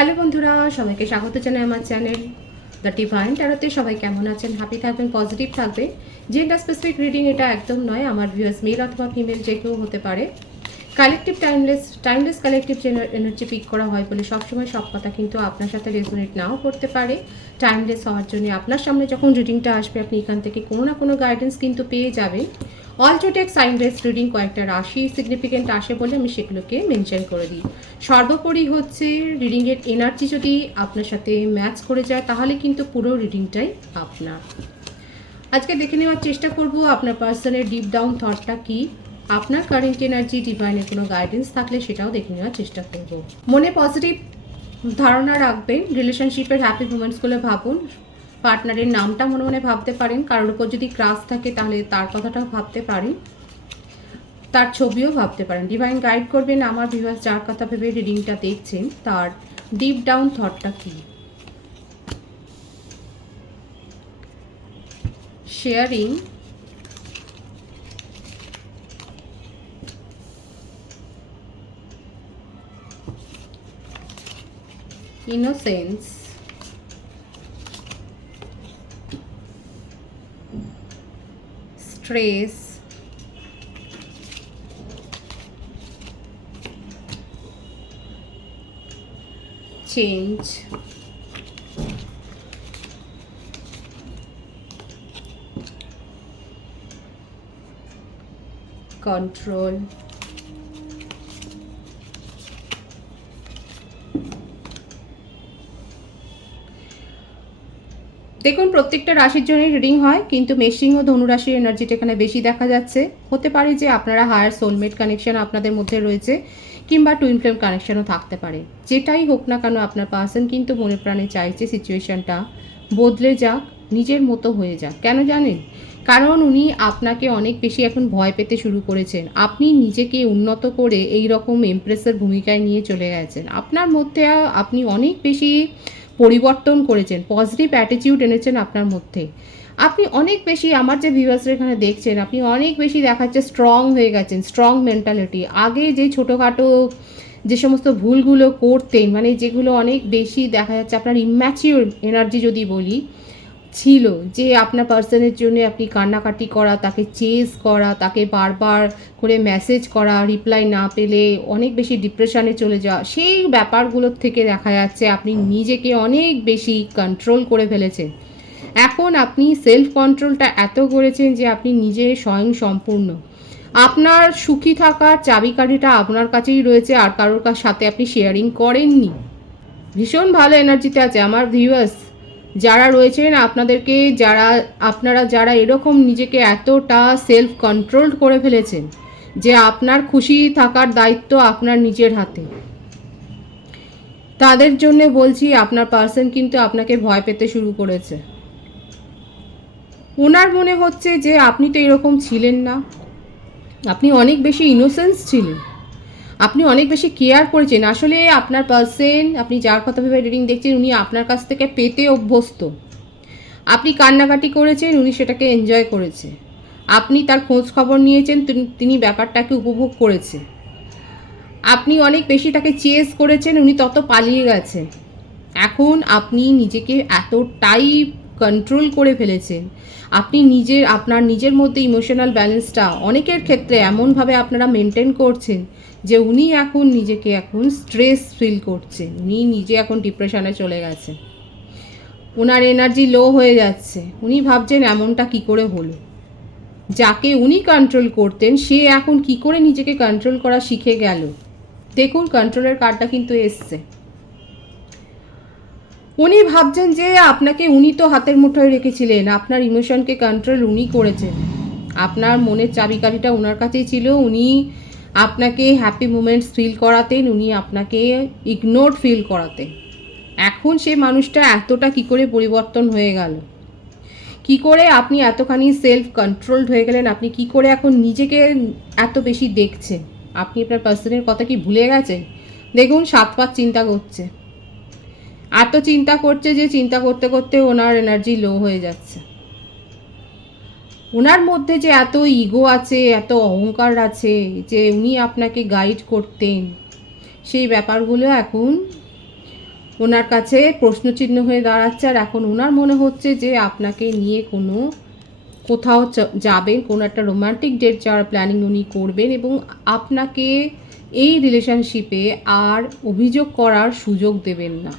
Hello বন্ধুরা, সবাইকে স্বাগত জানাই আমার চ্যানেল দ্য ডিভাইন ট্যারোতে। সবাই কেমন আছেন? হ্যাপি থাকবেন, পজিটিভ থাকবে। জেন্ডার স্পেসিফিক রিডিং এটা একদম নয়। আমার ভিউয়ার্স মেল অথবা ফিমেল যে কেউ হতে পারে। Collective timeless collective energy pick করা হয় বলে সবসময় সব কথা কিন্তু আপনার সাথে রেজোনেট নাও করতে পারে। টাইমলেস হওয়ার জন্য আপনার সামনে যখন রিডিংটা আসবে আপনি এখান থেকে কোনো না কোনো গাইডেন্স কিন্তু পেয়ে যাবেন। অলজোটেক সাইন বেসড রিডিং কয়েকটা রাশি সিগনিফিকেন্ট আসে বলে আমি সেগুলোকে মেনশন করে দিই। সর্বোপরি হচ্ছে রিডিংয়ের এনার্জি যদি আপনার সাথে ম্যাচ করে যায় তাহলে কিন্তু পুরো রিডিংটাই আপনার। আজকে দেখে নেওয়ার চেষ্টা করব আপনার পার্সনের ডিপ ডাউন থটটা কি, আপনার কারেন্ট এনার্জি, ডিভাইনের কোনো গাইডেন্স থাকলে সেটাও দেখে নেওয়ার চেষ্টা করব। মনে পজিটিভ ধারণা রাখবেন, রিলেশনশিপের হ্যাপি মোমেন্টসগুলো ভাবুন, পার্টনারের নামটা মনে মনে ভাবতে পারেন, কারোর উপর যদি ক্রাশ থাকে তাহলে তার কথাটাও ভাবতে পারেন, তার ছবিও ভাবতে পারেন। ডিভাইন গাইড করবেন আমার ভিউয়ার্স যার কথা ভেবে রিডিংটা দেখছেন তার ডিপ ডাউন থটটা কি। Sharing, innocence, stress, change, control, দেখুন প্রত্যেকটা রাশির জন্যই রিডিং হয়, কিন্তু মেষিং ও ধনুরাশির এনার্জিটা এখানে বেশি দেখা যাচ্ছে। হতে পারে যে আপনারা হায়ার সোলমেট কানেকশন আপনাদের মধ্যে রয়েছে, কিংবা টুইন ফ্লেম কানেকশনও থাকতে পারে। যেটাই হোক না কেন আপনার পার্সন কিন্তু মনে প্রাণে চাইছে সিচুয়েশনটা বদলে যাক, নিজের মতো হয়ে যাক। কেন জানেন? কারণ উনি আপনাকে অনেক বেশি এখন ভয় পেতে শুরু করেছেন। আপনি নিজেকে উন্নত করে এই রকম এমপ্রেসের ভূমিকায় নিয়ে চলে গেছেন। আপনার মধ্যে আপনি অনেক বেশি পরিবর্তন করেছেন, পজিটিভ অ্যাটিটিউড এনেছেন আপনার মধ্যে। আপনি অনেক বেশি, আমার যে ভিউয়ার্সরা এখানে দেখছেন, আপনি অনেক বেশি দেখাচ্ছে স্ট্রং হয়ে গেছেন, স্ট্রং মেন্টালিটি। আগে যে ছোটোখাটো যে সমস্ত ভুলগুলো করতেন, মানে যেগুলো অনেক বেশি দেখা যাচ্ছে আপনার ইম্যাচিওর এনার্জি যদি বলি ছিল, যে আপনার পার্সনের জন্য আপনি কান্নাকাটি করা, তাকে চেজ করা, তাকে বারবার করে মেসেজ করা, রিপ্লাই না পেলে অনেক বেশি ডিপ্রেশনে চলে যাওয়া, সেই ব্যাপারগুলোর থেকে দেখা যাচ্ছে আপনি নিজেকে অনেক বেশি কন্ট্রোল করে ফেলেছেন। এখন আপনি সেলফ কন্ট্রোলটা এত করেছেন যে আপনি নিজে স্বয়ং সম্পূর্ণ। আপনার সুখী থাকার চাবিকাঠিটা আপনার কাছেই রয়েছে, আর কারোর সাথে আপনি শেয়ারিং করেননি। ভীষণ ভালো এনার্জিতে আছে আমার ভিউয়ার্স যারা রয়েছেন। আপনারা যারা এরকম নিজেকে এতটা সেলফ কন্ট্রোল করে ফেলেছেন যে আপনার খুশি থাকার দায়িত্ব আপনার নিজের হাতে, তাদের জন্য বলছি আপনার পার্সন কিন্তু আপনাকে ভয় পেতে শুরু করেছে। ওনার মনে হচ্ছে যে আপনি তো এরকম ছিলেন না, আপনি অনেক বেশি ইনোসেন্স ছিলেন, আপনি অনেক বেশি কেয়ার করেছেন। আসলে আপনার পার্সন, আপনি যার কথা ভেবে রিডিং দেখছেন, উনি আপনার কাছ থেকে পেতে অভ্যস্ত। আপনি কান্নাকাটি করেছেন, উনি সেটাকে এনজয় করেছে। আপনি তার খোঁজ খবর নিয়েছেন, তিনি ব্যাপারটাকে উপভোগ করেছে। আপনি অনেক বেশি তাকে চেজ করেছেন, উনি তত পালিয়ে গেছে। এখন আপনি নিজেকে এতটাই কন্ট্রোল করে ফেলেছেন, আপনি আপনার নিজের মধ্যে ইমোশনাল ব্যালেন্সটা অনেকের ক্ষেত্রে এমনভাবে আপনারা মেনটেন করছেন যে উনি এখন নিজেকে স্ট্রেস ফিল করছেন, উনি নিজে এখন ডিপ্রেশনে চলে গেছে, ওনার এনার্জি লো হয়ে যাচ্ছে। উনি ভাবছেন এমনটা কি করে হলো, যাকে উনি কন্ট্রোল করতেন সে এখন কি করে নিজেকে কন্ট্রোল করা শিখে গেল। দেখুন কন্ট্রোলের কার্ডটা কিন্তু এসছে। উনি ভাবছেন যে আপনাকে উনি তো হাতের মুঠোয় রেখেছিলেন, আপনার ইমোশনকে কন্ট্রোল উনি করেছেন, আপনার মনের চাবিকাঠিটা ওনার কাছেই ছিল। উনি আপনাকে হ্যাপি মোমেন্টস ফিল করাতেন, উনি আপনাকে ইগনোরড ফিল করাতেন। এখন সে মানুষটা এতটা কি করে পরিবর্তন হয়ে গেল, কি করে আপনি এতখানি সেলফ কন্ট্রোলড হয়ে গেলেন, আপনি কি করে এখন নিজেকে এত বেশি দেখছেন। আপনি আপনার পার্সনের কথা কি ভুলে গেছেন? দেখুন 7 পাঁচ চিন্তা করছে, এত চিন্তা করছে যে চিন্তা করতে করতে ওনার এনার্জি লো হয়ে যাচ্ছে। ওনার মধ্যে যে এত ইগো আছে, এত অহংকার আছে, যে উনি আপনাকে গাইড করতেন, সেই ব্যাপারগুলো এখন ওনার কাছে প্রশ্নচিহ্ন হয়ে দাঁড়াচ্ছে। আর এখন ওনার মনে হচ্ছে যে আপনাকে নিয়ে কোথাও যাবেন, কোনো একটা রোমান্টিক ডেট যাওয়ার প্ল্যানিং উনি করবেন এবং আপনাকে এই রিলেশনশিপে আর অভিযোগ করার সুযোগ দেবেন না।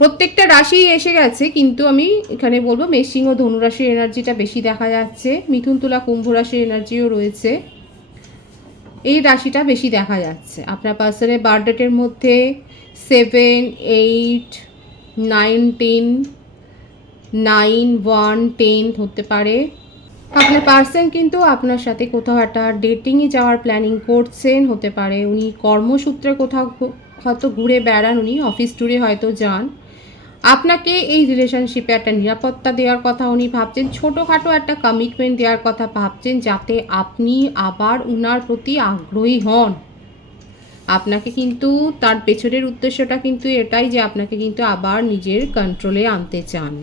প্রত্যেকটা রাশি এসে গেছে, কিন্তু আমি এখানে বলবো মেষ ও ধনু রাশির এনার্জিটা বেশি দেখা যাচ্ছে। মিথুন তুলা কুম্ভ রাশির এনার্জিও রয়েছে, এই রাশিটা বেশি দেখা যাচ্ছে। আপনার পার্সনের বার্থডেটের মধ্যে 7, 8, 9, 10, 9, 1, 10 হতে পারে। আপনার পার্সন কিন্তু আপনার সাথে কোথাও একটা ডেটিংয়ে যাওয়ার প্ল্যানিং করছেন, হতে পারে উনি কর্মসূত্রে কোথাও হয়তো ঘুরে বেড়ান, উনি অফিস ট্যুরে হয়তো যান। আপনাকে এই রিলেশনশিপে একটা নিরাপত্তা দেওয়ার কথা উনি ভাবছেন, ছোটোখাটো একটা কমিটমেন্ট দেওয়ার কথা ভাবছেন, যাতে আপনি আবার উনার প্রতি আগ্রহী হন। আপনাকে কিন্তু তার পেছনের উদ্দেশ্যটা কিন্তু এটাই যে আপনাকে কিন্তু আবার নিজের কন্ট্রোলে আনতে চান।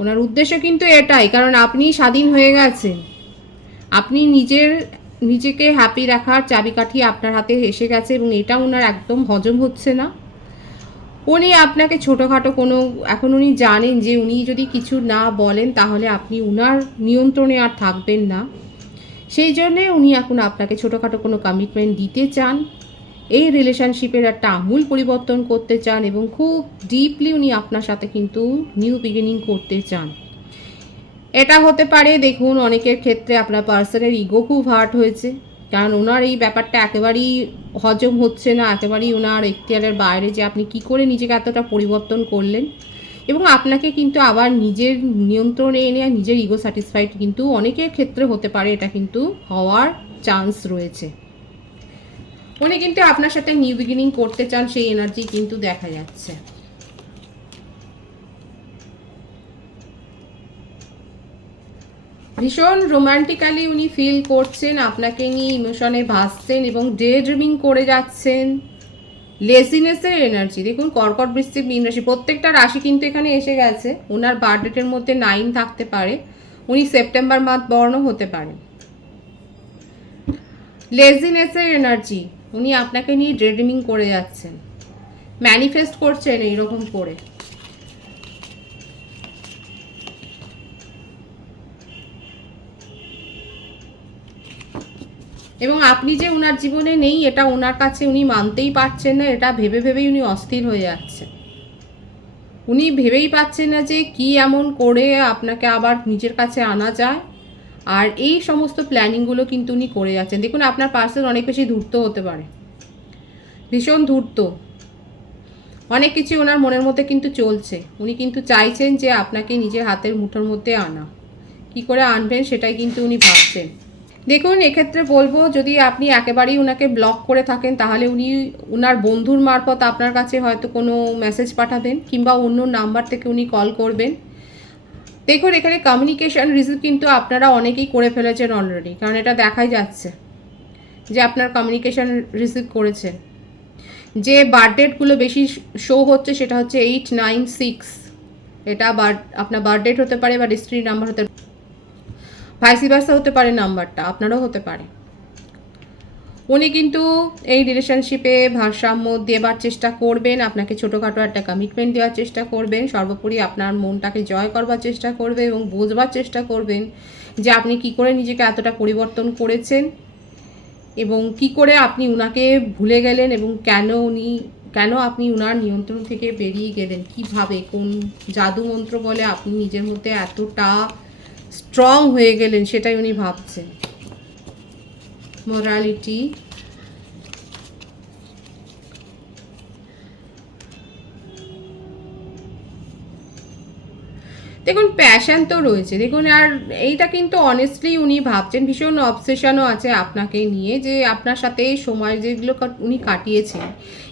ওনার উদ্দেশ্য কিন্তু এটাই, কারণ আপনি স্বাধীন হয়ে গেছেন। আপনি নিজেকে হ্যাপি রাখার চাবিকাঠি আপনার হাতে এসে গেছে এবং এটা ওনার একদম হজম হচ্ছে না। উনি আপনাকে ছোটোখাটো এখন উনি জানেন যে উনি যদি কিছু না বলেন তাহলে আপনি উনার নিয়ন্ত্রণে আর থাকবেন না। সেই জন্যে উনি এখন আপনাকে ছোটোখাটো কোনো কমিটমেন্ট দিতে চান, এই রিলেশনশিপের একটা আমূল পরিবর্তন করতে চান এবং খুব ডিপলি উনি আপনার সাথে কিন্তু নিউ বিগিনিং করতে চান। এটা হতে পারে, দেখুন অনেকের ক্ষেত্রে আপনার পার্সনের ইগো খুব হার্ট হয়েছে, কারণ ওনার এই ব্যাপারটা একেবারেই হজম হচ্ছে না, একেবারেই ওনার এখতিয়ারের বাইরে যে আপনি কি করে নিজেকে এতটা পরিবর্তন করলেন এবং আপনাকে কিন্তু আবার নিজের নিয়ন্ত্রণে এনে নিজের ইগো স্যাটিসফাইড কিন্তু অনেকের ক্ষেত্রে হতে পারে, এটা কিন্তু হওয়ার চান্স রয়েছে। উনি কিন্তু আপনার সাথে নিউ বিগিনিং করতে চান, সেই এনার্জি কিন্তু দেখা যাচ্ছে। ভীষণ রোম্যান্টিক্যালি উনি ফিল করছেন, আপনাকে নিয়ে ইমোশনে ভাসছেন এবং ডে ড্রিমিং করে যাচ্ছেন। লেজিনেসের এনার্জি দেখুন, কর্কট, বৃশ্চিক, মীন রাশি, প্রত্যেকটা রাশি কিন্তু এখানে এসে গেছে। ওনার বার্থডেটের মধ্যে 9 থাকতে পারে, উনি সেপ্টেম্বর মাস বর্ণ হতে পারে। লেজিনেসের এনার্জি, উনি আপনাকে নিয়ে ডে ড্রিমিং করে যাচ্ছেন, ম্যানিফেস্ট করছেন এইরকম করে। এবং আপনি যে ওনার জীবনে নেই এটা ওনার কাছে উনি মানতেই পারছেন না, এটা ভেবে ভেবেই উনি অস্থির হয়ে যাচ্ছেন। উনি ভেবেই পাচ্ছেন না যে কি এমন করে আপনাকে আবার নিজের কাছে আনা যায়, আর এই সমস্ত প্ল্যানিংগুলো কিন্তু উনি করে যাচ্ছেন। দেখুন আপনার পার্সন অনেক বেশি ধূর্ত হতে পারে, ভীষণ ধূর্ত, অনেক কিছু ওনার মনের মধ্যে কিন্তু চলছে। উনি কিন্তু চাইছেন যে আপনাকে নিজের হাতের মুঠোর মধ্যে আনা, কি করে আনবেন সেটাই কিন্তু উনি ভাবছেন। দেখুন এক্ষেত্রে বলবো, যদি আপনি একেবারেই ওনাকে ব্লক করে থাকেন তাহলে উনি ওনার বন্ধুর মারফত আপনার কাছে হয়তো কোনো মেসেজ পাঠাবেন, কিংবা অন্য নাম্বার থেকে উনি কল করবেন। দেখুন এখানে কমিউনিকেশন রিসিভ কিন্তু আপনারা অনেকেই করে ফেলেছেন অলরেডি, কারণ এটা দেখাই যাচ্ছে যে আপনার কমিউনিকেশন রিসিভ করেছেন। যে বার্থডেটগুলো বেশি শো হচ্ছে সেটা হচ্ছে 8, 9, 6, এটা আপনার বার্থডেট হতে পারে বা ডিস্ট্রিক্ট নাম্বার হতে পারে, ভাইসি ভার্সা হতে পারে, নাম্বারটা আপনারও হতে পারে। উনি কিন্তু এই রিলেশনশিপে ভারসাম্য দেবার চেষ্টা করবেন, আপনাকে ছোটোখাটো একটা কমিটমেন্ট দেওয়ার চেষ্টা করবেন, সর্বোপরি আপনার মনটাকে জয় করবার চেষ্টা করবে এবং বোঝবার চেষ্টা করবেন যে আপনি কি করে নিজেকে এতটা পরিবর্তন করেছেন এবং কি করে আপনি উনাকে ভুলে গেলেন এবং কেন আপনি উনার নিয়ন্ত্রণ থেকে বেরিয়ে গেলেন, কিভাবে, কোন জাদু মন্ত্র বলে আপনি নিজের মধ্যে এতটা স্ট্রং হয়ে গেলেন, সেটাই উনি ভাবছেন। মোরালিটি, দেখুন প্যাশন তো রয়েছে, দেখুন আর এইটা কিন্তু অনেস্টলি উনি ভাবছেন, ভীষণ অবসেশনও আছে আপনাকে নিয়ে, যে আপনার সাথে সময় যেগুলো উনি কাটিয়েছেন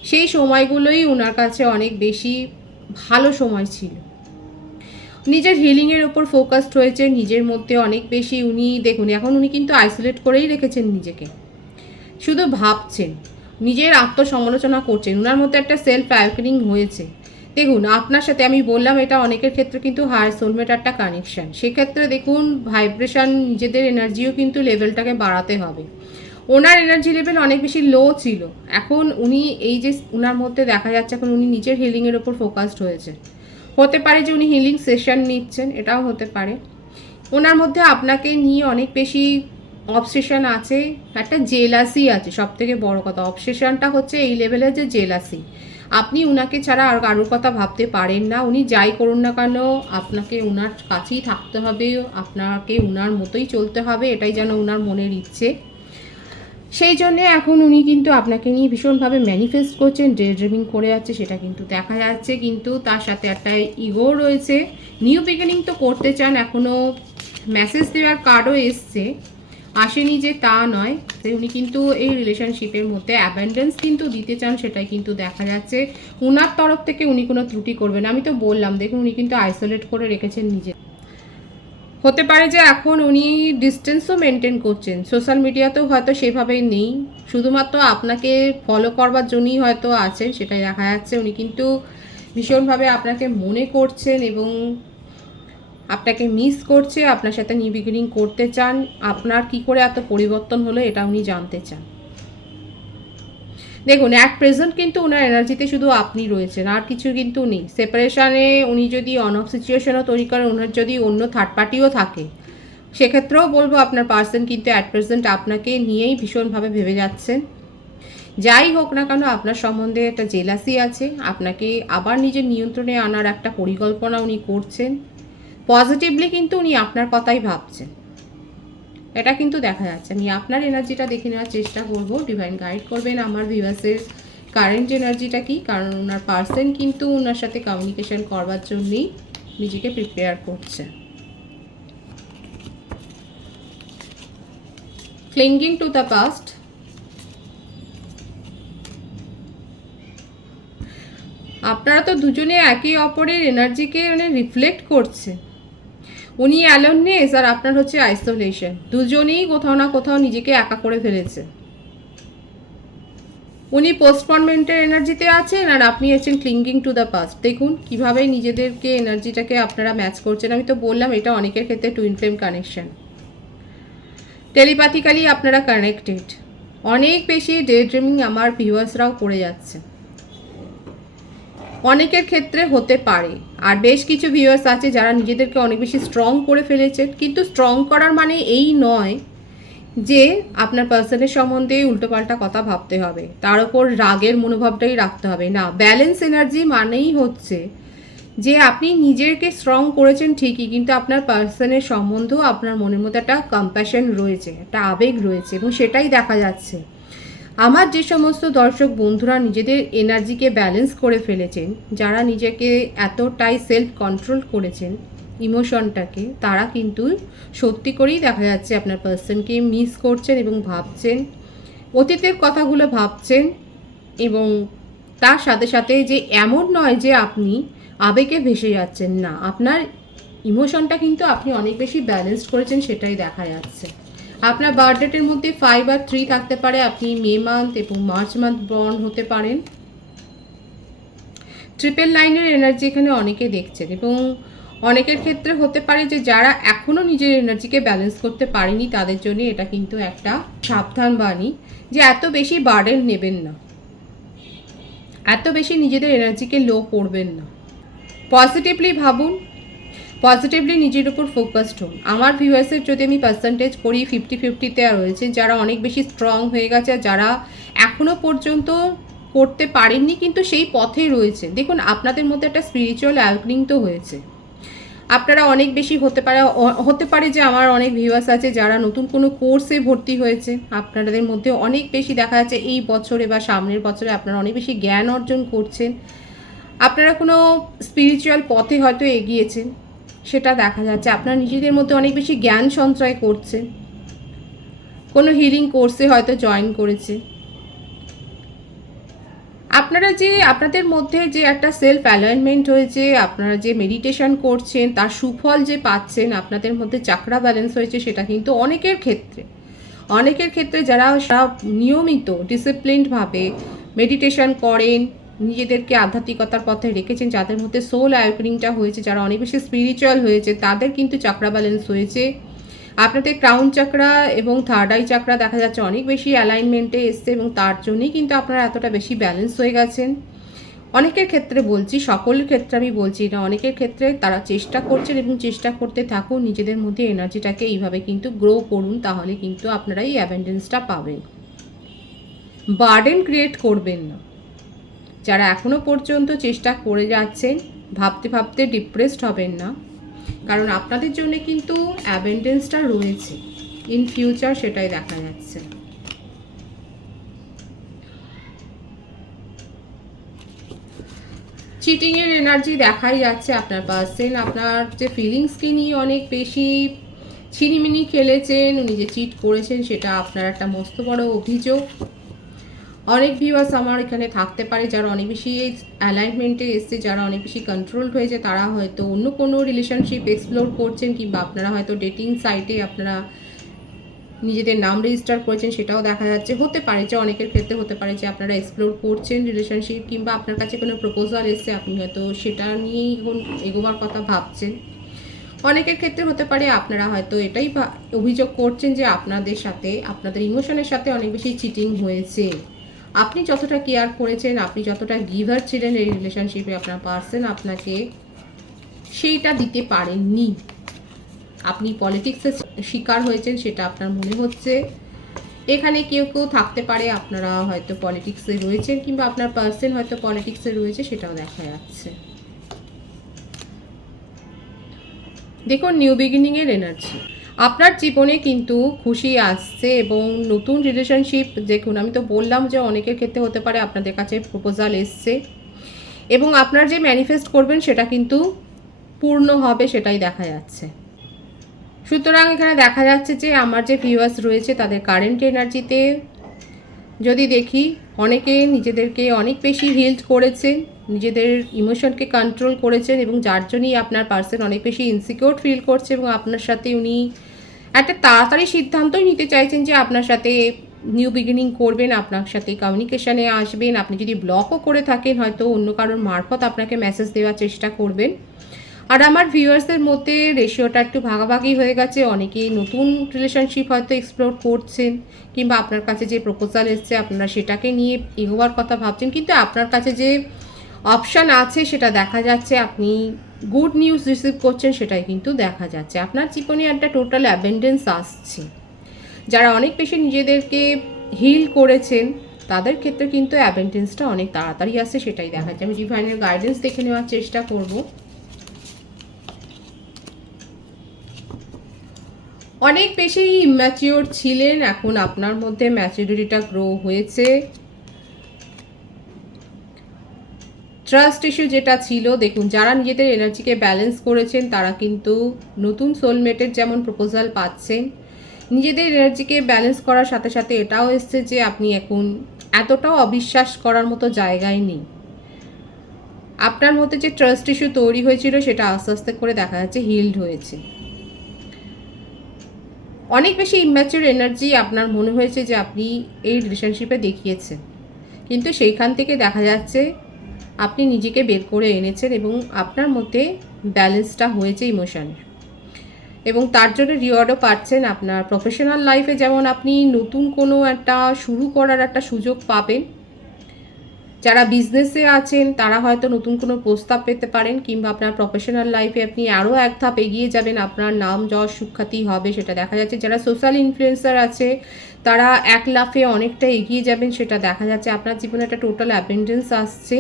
সেই সময়গুলোই ওনার কাছে অনেক বেশি ভালো সময় ছিল। নিজের হিলিংয়ের ওপর ফোকাসড হয়েছে, নিজের মধ্যে অনেক বেশি উনি দেখুন এখন উনি কিন্তু আইসোলেট করেই রেখেছেন নিজেকে, শুধু ভাবছেন, নিজের আত্মসমালোচনা করছেন, ওনার মধ্যে একটা সেলফ অ্যাওয়েকেনিং হয়েছে। দেখুন আপনার সাথে আমি বললাম এটা অনেকের ক্ষেত্রে কিন্তু হায়ার সোলমেট একটা কানেকশান, সেক্ষেত্রে দেখুন ভাইব্রেশন, নিজেদের এনার্জিও কিন্তু লেভেলটাকে বাড়াতে হবে। ওনার এনার্জি লেভেল অনেক বেশি লো ছিল, এখন উনি এই যে ওনার মধ্যে দেখা যাচ্ছে এখন উনি নিজের হিলিংয়ের ওপর ফোকাসড হয়েছে। হতে পারে যে উনি হিলিং সেশন নিচ্ছেন, এটাও হতে পারে। ওনার মধ্যে আপনাকে নিয়ে অনেক বেশি অবসেশন আছে, একটা জেলাসি আছে। সব থেকে বড় কথা, অবসেশনটা হচ্ছে এই লেভেলের যে জেলাসি। আপনি উনাকে ছাড়া আর কারোর কথা ভাবতে পারেন না। উনি যাই করুন না কেন আপনাকে উনার কাছেই থাকতে হবে, আপনাকে উনার মতোই চলতে হবে, এটাই যেন উনার মনের ইচ্ছে। সেই জন্যে এখন উনি কিন্তু আপনাকে নিয়ে ভীষণভাবে ম্যানিফেস্ট করছেন, ডে ড্রিমিং করে যাচ্ছে, সেটা কিন্তু দেখা যাচ্ছে। কিন্তু তার সাথে একটা ইগো রয়েছে। নিউ বিগিনিং তো করতে চান, এখনও মেসেজ দেওয়ার কার্ডও এসছে, আসেনি যে তা নয়। উনি কিন্তু এই রিলেশনশিপের মধ্যে অ্যাবেন্ডেন্স কিন্তু দিতে চান, সেটাই কিন্তু দেখা যাচ্ছে। উনার তরফ থেকে উনি কোনো ত্রুটি করবেন, আমি তো বললাম দেখুন উনি কিন্তু আইসোলেট করে রেখেছেন নিজে। হতে পারে যে এখন উনি ডিস্টেন্সও মেনটেন করছেন, সোশ্যাল মিডিয়াতেও হয়তো সেভাবেই নেই, শুধুমাত্র আপনাকে ফলো করবার জন্যই হয়তো আছেন, সেটাই দেখা যাচ্ছে। উনি কিন্তু ভীষণভাবে আপনাকে মনে করছেন এবং আপনাকে মিস করছে, আপনার সাথে নিউ বিগিনিং করতে চান। আপনার কি করে এত পরিবর্তন হলো এটা উনি জানতে চান। দেখুন অ্যাট প্রেজেন্ট কিন্তু ওনার এনার্জিতে শুধু আপনি রয়েছেন, আর কিছু কিন্তু নেই। সেপারেশানে উনি যদি অন অফ সিচুয়েশনও তৈরি করেন, ওনার যদি অন্য থার্ড পার্টিও থাকে, সেক্ষেত্রেও বলবো আপনার পার্সন কিন্তু অ্যাট প্রেজেন্ট আপনাকে নিয়েই ভীষণভাবে ভেবে যাচ্ছেন। যাই হোক না কেন আপনার সম্বন্ধে একটা জেলাসি আছে, আপনাকে আবার নিজের নিয়ন্ত্রণে আনার একটা পরিকল্পনা উনি করছেন। পজিটিভলি কিন্তু উনি আপনার কথাই ভাবছেন, এটা কিন্তু দেখা যাচ্ছে। আমি আপনার এনার্জিটা দেখে নেওয়ার চেষ্টা করব, ডিভাইন গাইড করবেন আমার ভিউয়ার্সের কারেন্ট এনার্জিটা কি, কারণ ওনার পার্সন কিন্তু ওনার সাথে কমিউনিকেশন করবার জন্যই নিজেকে প্রিপেয়ার করছে। ক্লিঙ্গিং টু দ্য পাস্ট, আপনারা তো দুজনে একে অপরের এনার্জিকে মানে রিফ্লেক্ট করছে। উনি অ্যালোননেস আর আপনার হচ্ছে আইসোলেশন, দুজনেই কোথাও না কোথাও নিজেকে একা করে ফেলেছে। উনি পোস্টপনমেন্টের এনার্জিতে আছেন আর আপনি আছেন ক্লিঙ্গিং টু দ্য পাস্ট। দেখুন কিভাবে নিজেদেরকে এনার্জিটাকে আপনারা ম্যাচ করছেন। আমি তো বললাম এটা অনেকের ক্ষেত্রে টুইন ফ্লেম কানেকশন, টেলিপ্যাথিক্যালি আপনারা কানেক্টেড। অনেক বেশি ডে ড্রিমিং আমার ভিউয়ার্সরাও করে যাচ্ছে, অনেকের ক্ষেত্রে হতে পারে। আর বেশ কিছু ভিউয়ার্স আছে যারা নিজেদেরকে অনেক বেশি স্ট্রং করে ফেলেছেন, কিন্তু স্ট্রং করার মানে এই নয় যে আপনার পার্সনের সম্বন্ধে উল্টোপাল্টা কথা ভাবতে হবে, তার উপর রাগের মনোভাবটাই রাখতে হবে না। ব্যালেন্স এনার্জি মানেই হচ্ছে যে আপনি নিজেকে স্ট্রং করেছেন ঠিকই, কিন্তু আপনার পার্সনের সম্বন্ধেও আপনার মনের মধ্যে একটা কম্প্যাশন রয়েছে, একটা আবেগ রয়েছে, এবং সেটাই দেখা যাচ্ছে। আমার যে সমস্ত দর্শক বন্ধুরা নিজেদের এনার্জিকে ব্যালেন্স করে ফেলেছেন, যারা নিজেকে এতটাই সেলফ কন্ট্রোল করেছেন ইমোশনটাকে, তারা কিন্তু সত্যি করেই দেখা যাচ্ছে আপনার পার্সনকে মিস করছেন এবং ভাবছেন, অতীতের কথাগুলো ভাবছেন। এবং তার সাথে সাথে যে এমন নয় যে আপনি আবেগে ভেসে যাচ্ছেন, না, আপনার ইমোশনটা কিন্তু আপনি অনেক বেশি ব্যালেন্সড করেছেন, সেটাই দেখা যাচ্ছে। আপনার বার্থডেটের মধ্যে 5 আর 3 থাকতে পারে, আপনি মে মান্থ এবং মার্চ মান্থ বর্ন হতে পারেন। 999 এনার্জি এখানে অনেকে দেখছেন, এবং অনেকের ক্ষেত্রে হতে পারে যে যারা এখনও নিজের এনার্জিকে ব্যালেন্স করতে পারেনি, তাদের জন্য এটা কিন্তু একটা সাবধান বাণী যে এত বেশি বার্ডেন নেবেন না, এত বেশি নিজেদের এনার্জিকে লো করবেন না। পজিটিভলি ভাবুন, পজিটিভলি নিজের উপর ফোকাসড হন। আমার ভিউয়ার্সের যদি আমি পার্সেন্টেজ করি 50-50তে রয়েছে, যারা অনেক বেশি স্ট্রং হয়ে গেছে, যারা এখনও পর্যন্ত করতে পারেননি কিন্তু সেই পথে রয়েছে। দেখুন আপনাদের মধ্যে একটা স্পিরিচুয়াল অ্যাওয়েকনিং তো হয়েছে, আপনারা অনেক বেশি হতে পারে যে আমার অনেক ভিউয়ার্স আছে যারা নতুন কোনো কোর্সে ভর্তি হয়েছে, আপনাদের মধ্যে অনেক বেশি দেখা যাচ্ছে এই বছরে বা সামনের বছরে আপনারা অনেক বেশি জ্ঞান অর্জন করছেন, আপনারা কোনো স্পিরিচুয়াল পথে হয়তো এগিয়েছেন, সেটা দেখা যাচ্ছে। আপনারা নিজেদের মধ্যে অনেক বেশি জ্ঞান সঞ্চয় করছেন, কোনো হিলিং কোর্সে হয়তো জয়েন করেছে। আপনারা যে আপনাদের মধ্যে যে একটা সেলফ অ্যালাইনমেন্ট হয়েছে, আপনারা যে মেডিটেশন করছেন তার সুফল যে পাচ্ছেন, আপনাদের মধ্যে চাকরা ব্যালেন্স হয়েছে, সেটা কিন্তু অনেকের ক্ষেত্রে যারা সব নিয়মিত ডিসিপ্লিনডভাবে মেডিটেশন করেন, নিজেদেরকে আধ্যাত্মিকতার পথে রেখেছেন, যাদের মধ্যে সোল অ্যাওয়েকনিংটা হয়েছে, যারা অনেক বেশি স্পিরিচুয়াল হয়েছে, তাদের কিন্তু চাকরা ব্যালেন্স হয়েছে। আপনাদের ক্রাউন চাকরা এবং থার্ড আই চাকরা দেখা যাচ্ছে অনেক বেশি অ্যালাইনমেন্টে এসছে এবং তার জন্যই কিন্তু আপনারা এতটা বেশি ব্যালেন্স হয়ে গেছেন। অনেকের ক্ষেত্রে বলছি, সকলের ক্ষেত্রে আমি বলছি না, অনেকের ক্ষেত্রে তারা চেষ্টা করছেন এবং চেষ্টা করতে থাকুন নিজেদের মধ্যে এনার্জিটাকে এইভাবে কিন্তু গ্রো করুন, তাহলে কিন্তু আপনারা এই অ্যাবেন্ডেন্সটা পাবেন। বার্ডেন ক্রিয়েট করবেন না। যারা এখনও পর্যন্ত চেষ্টা করে যাচ্ছেন, ভাবতে ভাবতে ডিপ্রেসড হবেন না, কারণ আপনাদের জন্য কিন্তু অ্যাবেন্ডেন্সটা রয়েছে ইন ফিউচার, সেটাই দেখা যাচ্ছে। চিটিংয়ের এনার্জি দেখাই যাচ্ছে আপনার পার্সন আপনার যে ফিলিংসকে নিয়ে অনেক বেশি ছিনিমিনি খেলেছেন, উনি যে চিট করেছেন সেটা আপনার একটা মস্ত বড় অভিযোগ। অনেক ভিউয়ার্স আমার এখানে থাকতে পারে যারা অনেক বেশি অ্যালাইনমেন্টে এসছে, যারা অনেক বেশি কন্ট্রোলড হয়েছে, তারা হয়তো অন্য কোনো রিলেশনশিপ এক্সপ্লোর করছেন, কিংবা আপনারা হয়তো ডেটিং সাইটে আপনারা নিজেদের নাম রেজিস্টার করেছেন, সেটাও দেখা যাচ্ছে। হতে পারে যে অনেকের ক্ষেত্রে হতে পারে যে আপনারা এক্সপ্লোর করছেন রিলেশনশিপ, কিংবা আপনার কাছে কোনো প্রপোজাল এসছে, আপনি হয়তো সেটা নিয়েই এগোবার কথা ভাবছেন। অনেকের ক্ষেত্রে হতে পারে আপনারা হয়তো এটাই অভিযোগ করছেন যে আপনাদের সাথে, আপনাদের ইমোশনের সাথে অনেক বেশি চিটিং হয়েছে। আপনি যতটা কেয়ার করেছেন, আপনি যতটা গিভার ছিলেন এই রিলেশনশিপে, আপনার পার্সন আপনাকে সেইটা দিতে পারেননি। আপনি পলিটিক্সের শিকার হয়েছেন সেটা আপনার মনে হচ্ছে। এখানে কেউ কেউ থাকতে পারে আপনারা হয়তো পলিটিক্সে রয়েছেন, কিংবা আপনার পার্সন হয়তো পলিটিক্সে রয়েছে, সেটাও দেখা যাচ্ছে। দেখুন, নিউ বিগিনিংয়ের এনার্জি আপনার জীবনে কিন্তু খুশি আসছে, এবং নতুন রিলেশনশিপ, দেখুন আমি তো বললাম যে অনেকের ক্ষেত্রে হতে পারে আপনাদের কাছে প্রপোজাল এসছে, এবং আপনার যে ম্যানিফেস্ট করবেন সেটা কিন্তু পূর্ণ হবে, সেটাই দেখা যাচ্ছে। সুতরাং এখানে দেখা যাচ্ছে যে আমার যে ভিউয়ার্স রয়েছে তাদের কারেন্ট এনার্জিতে যদি দেখি, অনেকে নিজেদেরকে অনেক বেশি হিল্ড করেছেন, নিজেদের ইমোশনকে কন্ট্রোল করেছেন, এবং যার জন্যই আপনার পার্সন অনেক বেশি ইনসিকিউর ফিল করছে, এবং আপনার সাথে উনি একটা তাড়াতাড়ি সিদ্ধান্তই নিতে চাইছেন যে আপনার সাথে নিউ বিগিনিং করবেন, আপনার সাথে কমিউনিকেশানে আসবেন। আপনি যদি ব্লকও করে থাকেন, হয়তো অন্য কারোর মারফত আপনাকে মেসেজ দেওয়ার চেষ্টা করবেন। আর আমার ভিউয়ার্সদের মধ্যে রেশিওটা একটু ভাগাভাগি হয়ে গেছে। অনেকেই নতুন রিলেশনশিপ হয়তো এক্সপ্লোর করছেন, কিংবা আপনার কাছে যে প্রপোজাল এসছে আপনারা সেটাকে নিয়ে এগোবার কথা ভাবছেন, কিন্তু আপনার কাছে যে অপশান আছে সেটা দেখা যাচ্ছে, আপনি গুড নিউজ রিসিভ করছেন, সেটাই কিন্তু দেখা যাচ্ছে। আপনার জীবনে একটা টোটাল অ্যাবেন্ডেন্স আসছে। যারা অনেক বেশি নিজেদেরকে হিল করেছেন তাদের ক্ষেত্রে কিন্তু অ্যাবেন্ডেন্সটা অনেক তাড়াতাড়ি আসছে, সেটাই দেখা যাচ্ছে। আমি ডিভাইনের গাইডেন্স দেখে নেওয়ার চেষ্টা করব। অনেক বেশি ইম্যাচিওর ছিলেন, এখন আপনার মধ্যে ম্যাচুরিটিটা গ্রো হয়েছে। ট্রাস্ট ইস্যু যেটা ছিল, দেখুন যারা নিজেদের এনার্জিকে ব্যালেন্স করেছেন তারা কিন্তু নতুন সোলমেটের যেমন প্রপোজাল পাচ্ছেন, নিজেদের এনার্জিকে ব্যালেন্স করার সাথে সাথে এটাও এসছে যে আপনি এখন এতটাও অবিশ্বাস করার মতো জায়গায় নেই। আপনার মধ্যে যে ট্রাস্ট ইস্যু তৈরি হয়েছিল সেটা আস্তে আস্তে করে দেখা যাচ্ছে হিল্ড হয়েছে। অনেক বেশি ইম্যাচিওর এনার্জি আপনার মনে হয়েছে যে আপনি এই রিলেশনশিপে দেখিয়েছেন, কিন্তু সেইখান থেকে দেখা যাচ্ছে আপনি নিজেকে বের করে এনেছেন, এবং আপনার মধ্যে ব্যালেন্সটা হয়েছে ইমোশনের, এবং তার জন্য রিওয়ার্ডও পাচ্ছেন। আপনার প্রফেশনাল লাইফে যেমন আপনি নতুন কোনো একটা শুরু করার একটা সুযোগ পাবেন, যারা বিজনেসে আছেন তারা হয়তো নতুন কোনো প্রস্তাব পেতে পারেন, কিংবা আপনার প্রফেশনাল লাইফে আপনি আরও এক ধাপ এগিয়ে যাবেন, আপনার নাম যশ সুখ্যাতি হবে, সেটা দেখা যাচ্ছে। যারা সোশ্যাল ইনফ্লুয়েন্সার আছে তারা এক লাফে অনেকটা এগিয়ে যাবেন, সেটা দেখা যাচ্ছে। আপনার জীবনে একটা টোটাল অ্যাবেন্ডেন্স আসছে,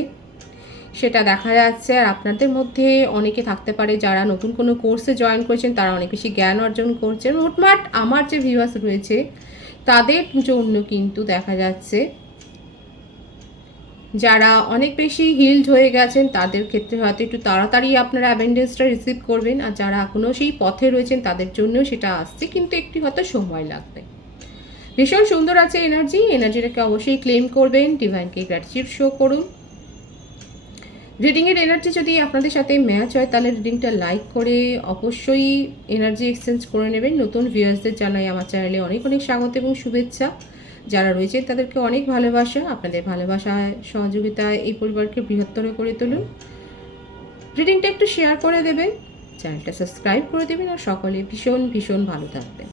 সেটা দেখা যাচ্ছে। আর আপনাদের মধ্যে অনেকে থাকতে পারে যারা নতুন কোনো কোর্সে জয়েন করেছেন, তারা অনেক বেশি জ্ঞান অর্জন করছেন। মোটমাট আমার যে ভিউয়ার্স রয়েছে তাদের জন্য কিন্তু দেখা যাচ্ছে যারা অনেক বেশি হিল্ড হয়ে গেছেন তাদের ক্ষেত্রে হয়তো একটু তাড়াতাড়ি আপনারা অ্যাবেন্ডেন্সটা রিসিভ করবেন, আর যারা এখনও সেই পথে রয়েছেন তাদের জন্যও সেটা আসছে, কিন্তু একটু হয়তো সময় লাগবে। ভীষণ সুন্দর আছে এনার্জিটাকে অবশ্যই ক্লেম করবেন, ডিভাইনকে গ্র্যাটিটিউড শো করুন। রিডিংয়ের এনার্জি যদি আপনাদের সাথে ম্যাচ হয় তাহলে রিডিংটা লাইক করে অবশ্যই এনার্জি এক্সচেঞ্জ করে নেবেন। নতুন ভিউয়ার্সদের জানাই আমার চ্যানেলে অনেক অনেক স্বাগত এবং শুভেচ্ছা। যারা রয়েছে তাদেরকে অনেক ভালোবাসা। আপনাদের ভালোবাসায় সহযোগিতায় এই পরিবারকে বৃহত্তর করে তুলুন। রিডিংটা একটু শেয়ার করে দেবেন, চ্যানেলটা সাবস্ক্রাইব করে দেবেন, আর সকলে ভীষণ ভীষণ ভালো থাকবেন।